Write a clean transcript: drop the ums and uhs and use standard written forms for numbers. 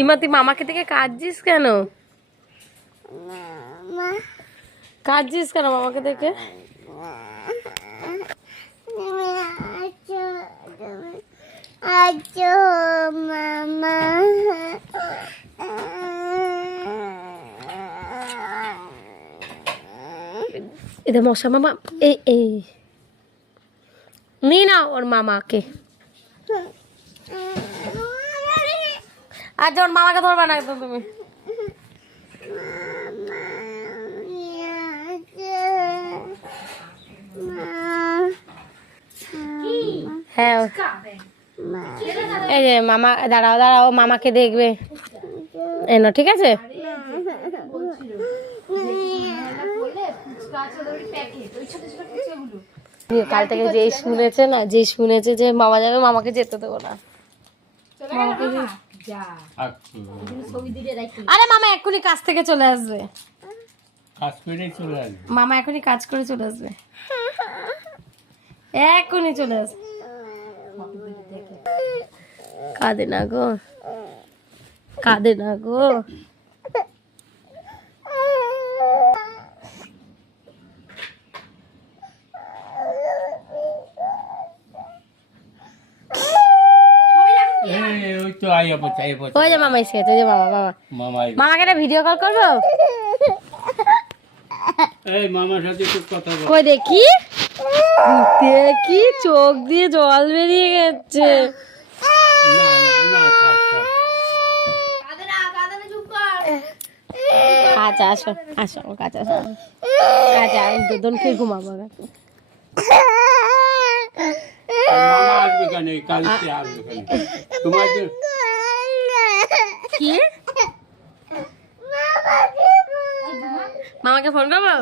ইমা তুই মামাকে থেকে কাঁদছিস কেন? কাঁদছিস কেন মামাকে থেকে? মামা এটা মশা মামা এই নি না ওর মামাকে। আচ্ছা ওর মামাকে ধরবা না একদম তুমি। হ্যাঁ এই যে মামা দাঁড়াও দাঁড়াও মামাকে দেখবে এনো ঠিক আছে। কাল থেকে যেই শুনেছে যে মামা যাবে মামাকে যেতে দেবো না। আরে মামা এক্ষুনি কাজ থেকে চলে আসবে, মামা এখনই কাজ করে চলে আসবে, এখনই চলে আসবে। কাঁদে না গো, কাঁদে না গো। ওই যে মামা এসে গেছে, মামাকে একটা ভিডিও কল করবো। কই দেখি দেখি চোখ দিয়ে জল বেরিয়ে গেছে। আচ্ছা আসো আসো আমার কাছে আসো। আচ্ছা আমি দুজন খেয়ে ঘুমাবো। কি মামাকে ফোন করবো?